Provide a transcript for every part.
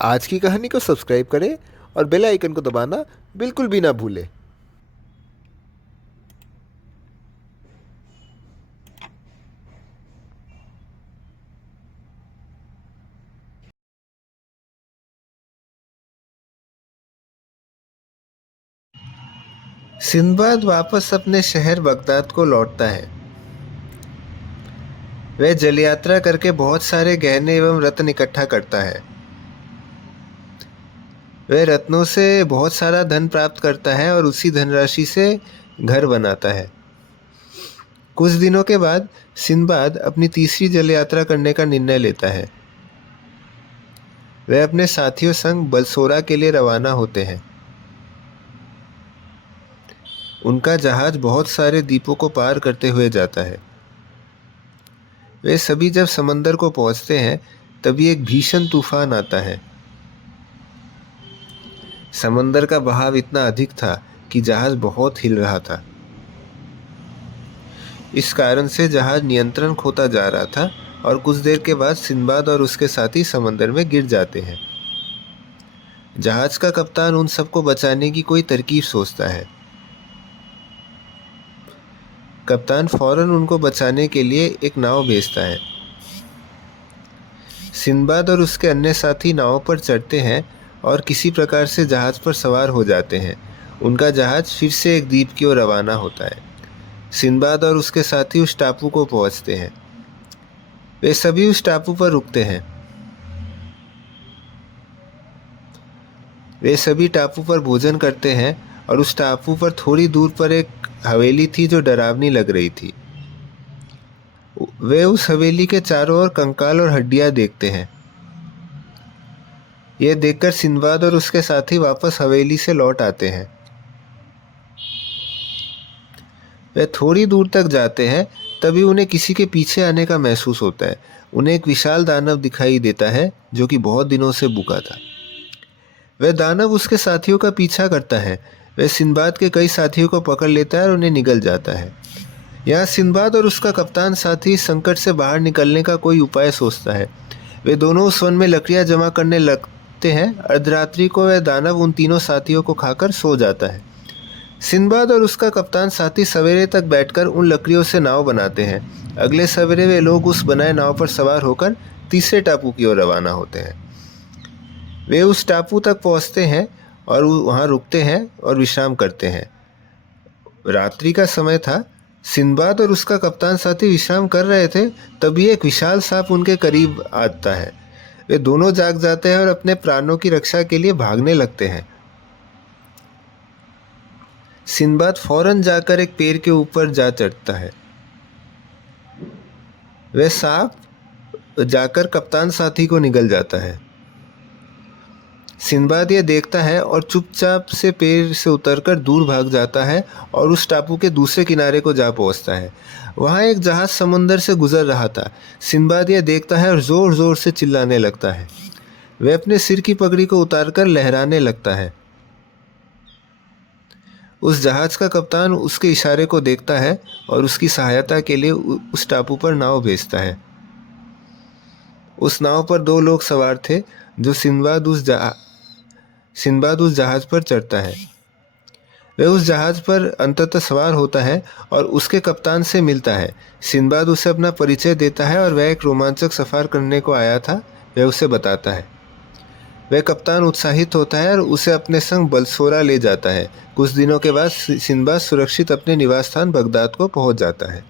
आज की कहानी को सब्सक्राइब करें और बेल आइकन को दबाना बिल्कुल भी ना भूलें। सिंदबाद वापस अपने शहर बगदाद को लौटता है। वह जल यात्रा करके बहुत सारे गहने एवं रत्न इकट्ठा करता है। वह रत्नों से बहुत सारा धन प्राप्त करता है और उसी धनराशि से घर बनाता है। कुछ दिनों के बाद सिंदबाद अपनी तीसरी जल यात्रा करने का निर्णय लेता है। वह अपने साथियों संग बलसोरा के लिए रवाना होते हैं। उनका जहाज बहुत सारे द्वीपों को पार करते हुए जाता है। वे सभी जब समंदर को पहुंचते हैं तभी एक भीषण तूफान आता है। समंदर का बहाव इतना अधिक था कि जहाज बहुत हिल रहा था। इस कारण से जहाज नियंत्रण खोता जा रहा था और कुछ देर के बाद सिंदबाद और उसके साथी समंदर में गिर जाते हैं। जहाज का कप्तान उन सबको बचाने की कोई तरकीब सोचता है। कप्तान फौरन उनको बचाने के लिए एक नाव भेजता है। सिंदबाद और उसके अन्य साथी नाव पर चढ़ते हैं और किसी प्रकार से जहाज पर सवार हो जाते हैं। उनका जहाज फिर से एक द्वीप की ओर रवाना होता है। सिंदबाद और उसके साथी उस टापू को पहुंचते हैं। वे सभी उस टापू पर रुकते हैं। वे सभी टापू पर भोजन करते हैं और उस टापू पर थोड़ी दूर पर एक हवेली थी जो डरावनी लग रही थी। वे उस हवेली के चारों ओर कंकाल और हड्डियां देखते हैं। यह देखकर सिंदबाद और उसके साथी वापस हवेली से लौट आते हैं। वे थोड़ी दूर तक जाते हैं तभी उन्हें किसी के पीछे आने का महसूस होता है। उन्हें एक विशाल दानव दिखाई देता है जो कि बहुत दिनों से भूखा था। वह दानव उसके साथियों का पीछा करता है। वह सिंदबाद के कई साथियों को पकड़ लेता है और उन्हें निगल जाता है। यहाँ सिंदबाद और उसका कप्तान साथी संकट से बाहर निकलने का कोई उपाय सोचता है। वे दोनों उस वन में लकड़ियाँ जमा करने लगते हैं। अर्धरात्रि को वह दानव उन तीनों साथियों को खाकर सो जाता है। सिंदबाद और उसका कप्तान साथी सवेरे तक बैठकर उन लकड़ियों से नाव बनाते हैं। अगले सवेरे वे लोग उस बनाए नाव पर सवार होकर तीसरे टापू की ओर रवाना होते हैं। वे उस टापू तक पहुंचते हैं और वहां रुकते हैं और विश्राम करते हैं। रात्रि का समय था। सिंदबाद और उसका कप्तान साथी विश्राम कर रहे थे तभी एक विशाल सांप उनके करीब आता है। वे दोनों जाग जाते हैं और अपने प्राणों की रक्षा के लिए भागने लगते हैं। सिंदबाद फौरन जाकर एक पेड़ के ऊपर जा चढ़ता है। वह सांप जाकर कप्तान साथी को निगल जाता है। सिंदबाद यह देखता है और चुपचाप से पेड़ से उतरकर दूर भाग जाता है और उस टापू के दूसरे किनारे को जा पहुंचता है। वहां एक जहाज समुंदर से गुजर रहा था। सिंदबाद यह देखता है और जोर जोर से चिल्लाने लगता है। वह अपने सिर की पगड़ी को उतारकर लहराने लगता है। उस जहाज का कप्तान उसके इशारे को देखता है और उसकी सहायता के लिए उस टापू पर नाव भेजता है। उस नाव पर दो लोग सवार थे जो सिंदबाद उस जहाज पर चढ़ता है। वह उस जहाज पर अंततः सवार होता है और उसके कप्तान से मिलता है। सिंदबाद उसे अपना परिचय देता है और वह एक रोमांचक सफ़र करने को आया था वह उसे बताता है। वह कप्तान उत्साहित होता है और उसे अपने संग बलसोरा ले जाता है। कुछ दिनों के बाद सिंदबाद सुरक्षित अपने निवास स्थान बगदाद को पहुंच जाता है।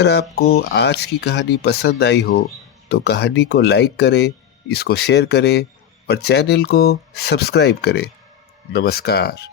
अगर आपको आज की कहानी पसंद आई हो तो कहानी को लाइक करें, इसको शेयर करें और चैनल को सब्सक्राइब करें। नमस्कार।